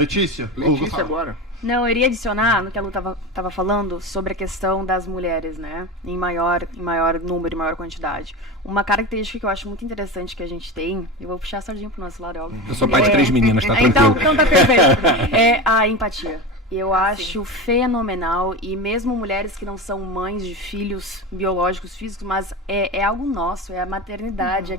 Letícia agora. Não, eu iria adicionar no que a Lu estava falando sobre a questão das mulheres, né? Em maior número, em maior quantidade. Uma característica que eu acho muito interessante que a gente tem, eu vou puxar a sardinha pro nosso lado, óbvio. Eu sou pai de 3 meninas, tá tranquilo. Então tá perfeito. É a empatia. Eu acho fenomenal, e mesmo mulheres que não são mães de filhos biológicos, físicos, mas é algo nosso, é a maternidade,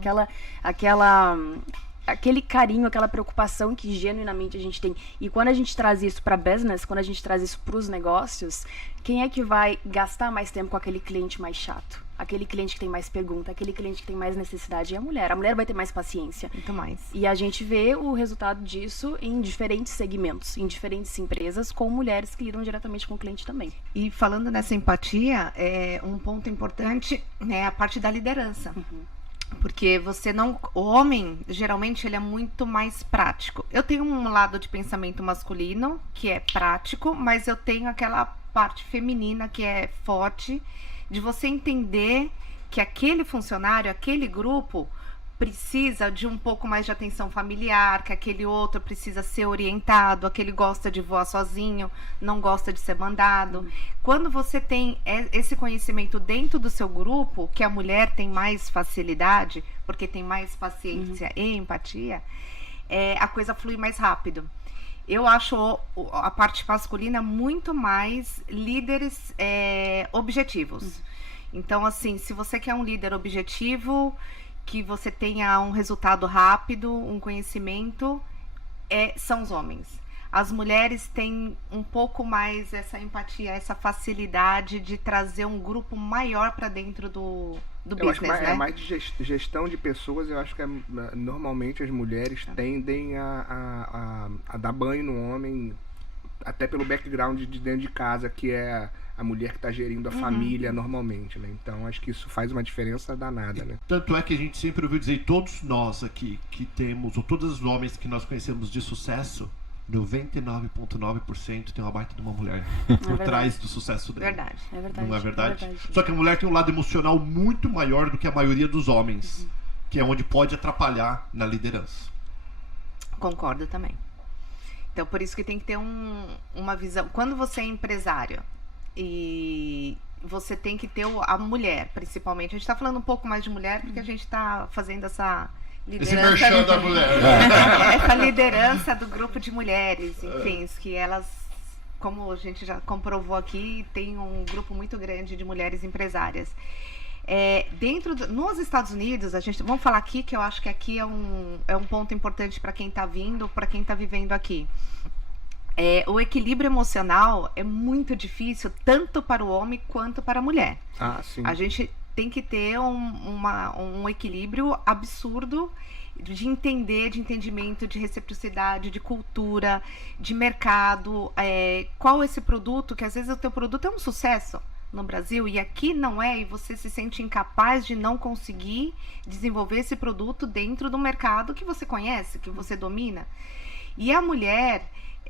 aquele carinho, aquela preocupação que genuinamente a gente tem. E quando a gente traz isso para business, quando a gente traz isso para os negócios, quem é que vai gastar mais tempo com aquele cliente mais chato? Aquele cliente que tem mais pergunta, aquele cliente que tem mais necessidade é a mulher. A mulher vai ter mais paciência. Muito mais. E a gente vê o resultado disso em diferentes segmentos, em diferentes empresas, com mulheres que lidam diretamente com o cliente também. E falando nessa empatia, um ponto importante é a parte da liderança. Porque o homem, geralmente, ele é muito mais prático. Eu tenho um lado de pensamento masculino, que é prático, mas eu tenho aquela parte feminina, que é forte, de você entender que aquele funcionário, aquele grupo, precisa de um pouco mais de atenção familiar, que aquele outro precisa ser orientado, aquele gosta de voar sozinho, não gosta de ser mandado. Quando você tem esse conhecimento dentro do seu grupo, que a mulher tem mais facilidade, porque tem mais paciência e empatia, a coisa flui mais rápido. Eu acho a parte masculina muito mais líderes objetivos. Então, assim, se você quer um líder objetivo, que você tenha um resultado rápido, um conhecimento, são os homens. As mulheres têm um pouco mais essa empatia, essa facilidade de trazer um grupo maior para dentro do business, acho que né? É mais de gestão de pessoas. Eu acho que normalmente as mulheres tendem a dar banho no homem, até pelo background de dentro de casa, que é a mulher que está gerindo a família normalmente, né? Então acho que isso faz uma diferença danada, né? Tanto é que a gente sempre ouviu dizer, todos nós aqui que temos, ou todos os homens que nós conhecemos de sucesso, 99,9% tem uma baita de uma mulher por trás do sucesso dele. Verdade. É verdade. Não é verdade? É verdade. Só que a mulher tem um lado emocional muito maior do que a maioria dos homens, que é onde pode atrapalhar na liderança. Concordo também. Então, por isso que tem que ter uma visão. Quando você é empresário e você tem que ter a mulher, principalmente. A gente está falando um pouco mais de mulher porque a gente está fazendo essa liderança. Esse merchan da mulher. Essa liderança do grupo de mulheres, enfim, que elas, como a gente já comprovou aqui, tem um grupo muito grande de mulheres empresárias. Nos Estados Unidos, vamos falar aqui, que eu acho que aqui é um ponto importante para quem está vindo, para quem está vivendo aqui. O equilíbrio emocional é muito difícil, tanto para o homem quanto para a mulher. Sim. A gente tem que ter um equilíbrio absurdo de entendimento, de reciprocidade, de cultura, de mercado. Qual esse produto, que às vezes o teu produto é um sucesso no Brasil e aqui não é, e você se sente incapaz de não conseguir desenvolver esse produto dentro do mercado que você conhece, que você domina. E a mulher,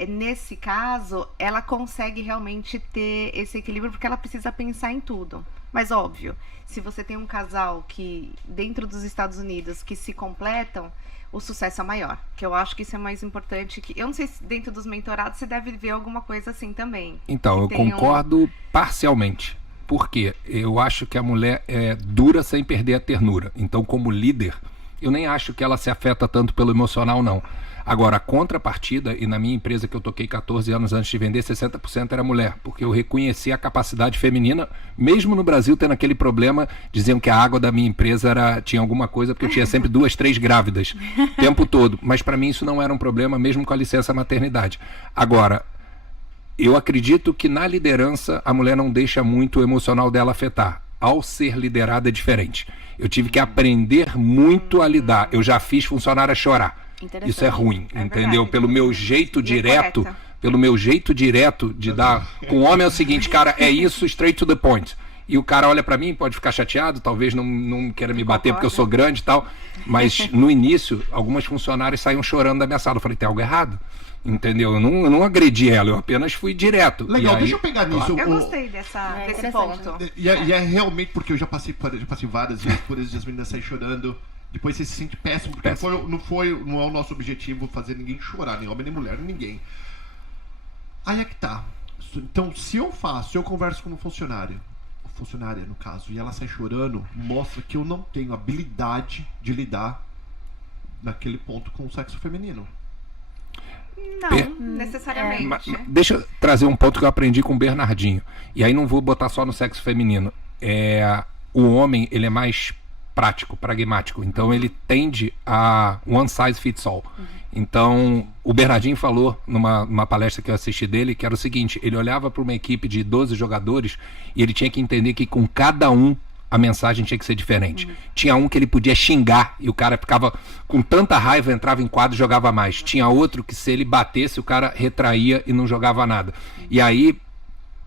nesse caso, ela consegue realmente ter esse equilíbrio porque ela precisa pensar em tudo. Mas óbvio, se você tem um casal que, dentro dos Estados Unidos, que se completam, o sucesso é maior. Que eu acho que isso é mais importante. Eu não sei se dentro dos mentorados você deve ver alguma coisa assim também. Então, eu concordo parcialmente. Por quê? Eu acho que a mulher é dura sem perder a ternura. Então, como líder, eu nem acho que ela se afeta tanto pelo emocional, não. Agora, a contrapartida, e na minha empresa que eu toquei 14 anos antes de vender, 60% era mulher, porque eu reconheci a capacidade feminina, mesmo no Brasil tendo aquele problema, diziam que a água da minha empresa tinha alguma coisa, porque eu tinha sempre 2, 3 grávidas, o tempo todo. Mas para mim isso não era um problema, mesmo com a licença maternidade. Agora, eu acredito que na liderança a mulher não deixa muito o emocional dela afetar. Ao ser liderada é diferente. Eu tive que aprender muito a lidar. Eu já fiz funcionária chorar. Isso é ruim, entendeu? Pelo meu jeito direto, de dar com o homem é o seguinte, cara, é isso, straight to the point. E o cara olha pra mim, pode ficar chateado, talvez não queira me bater porque eu sou grande e tal, mas no início, algumas funcionárias saíam chorando da minha sala. Eu falei, tem algo errado? Entendeu? Eu não agredi ela, eu apenas fui direto. Legal, aí, deixa eu pegar nisso. Eu gostei desse ponto. E é realmente porque eu já passei várias vezes por esses meninas saírem chorando. Depois você se sente péssimo, porque não é o nosso objetivo fazer ninguém chorar, nem homem, nem mulher, nem ninguém. Aí é que tá. Então, se eu converso com um funcionária no caso, e ela sai chorando, mostra que eu não tenho habilidade de lidar naquele ponto com o sexo feminino. Não, necessariamente. Deixa eu trazer um ponto que eu aprendi com o Bernardinho. E aí não vou botar só no sexo feminino. O homem, ele é mais prático, pragmático. Então ele tende a one size fits all. Então o Bernardinho falou numa palestra que eu assisti dele, que era o seguinte: ele olhava para uma equipe de 12 jogadores e ele tinha que entender que com cada um a mensagem tinha que ser diferente. Tinha um que ele podia xingar e o cara ficava com tanta raiva, entrava em quadro e jogava mais. Tinha outro que, se ele batesse, o cara retraía e não jogava nada. E aí,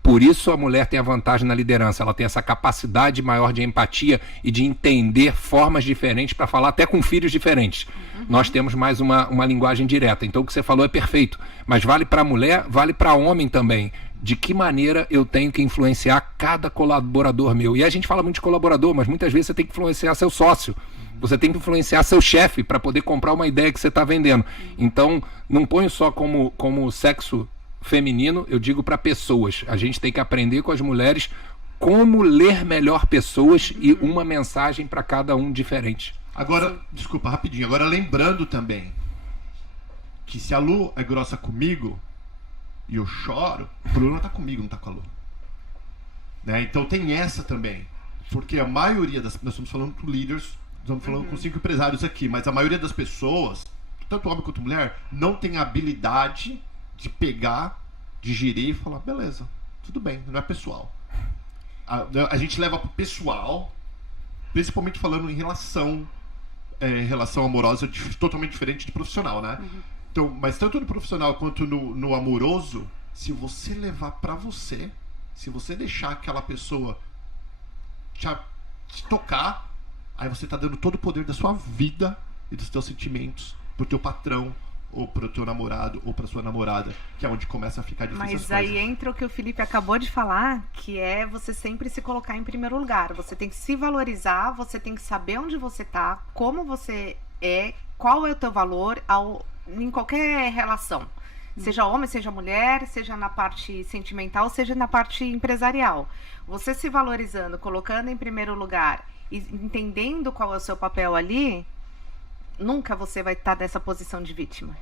por isso a mulher tem a vantagem na liderança. Ela tem essa capacidade maior de empatia e de entender formas diferentes para falar até com filhos diferentes. Nós temos mais uma linguagem direta. Então o que você falou é perfeito. Mas vale para a mulher, vale para homem também. De que maneira eu tenho que influenciar cada colaborador meu? E a gente fala muito de colaborador, mas muitas vezes você tem que influenciar seu sócio. Você tem que influenciar seu chefe para poder comprar uma ideia que você está vendendo. Então, não ponho só como sexo feminino, eu digo para pessoas. A gente tem que aprender com as mulheres como ler melhor pessoas e uma mensagem para cada um diferente. Agora, desculpa, rapidinho. Agora, lembrando também que se a Lu é grossa comigo e eu choro, o problema tá comigo, não tá com a Lu. Né? Então tem essa também. Porque a maioria das... Nós estamos falando com líderes, estamos falando com 5 empresários aqui, mas a maioria das pessoas, tanto homem quanto mulher, não tem a habilidade de pegar, digerir e falar, beleza, tudo bem, não é pessoal. A gente leva pro pessoal, principalmente falando em relação amorosa, totalmente diferente de profissional, né? Então, mas tanto no profissional quanto no amoroso, se você levar pra você, se você deixar aquela pessoa te tocar, aí você tá dando todo o poder da sua vida e dos teus sentimentos pro teu patrão, ou pro teu namorado, ou pra sua namorada, que é onde começa a ficar difícil. Mas aí entra o que o Felipe acabou de falar, que é você sempre se colocar em primeiro lugar. Você tem que se valorizar, você tem que saber onde você tá, como você é, qual é o teu valor em qualquer relação. Seja homem, seja mulher, seja na parte sentimental, seja na parte empresarial. Você se valorizando, colocando em primeiro lugar e entendendo qual é o seu papel ali, nunca você vai estar nessa posição de vítima.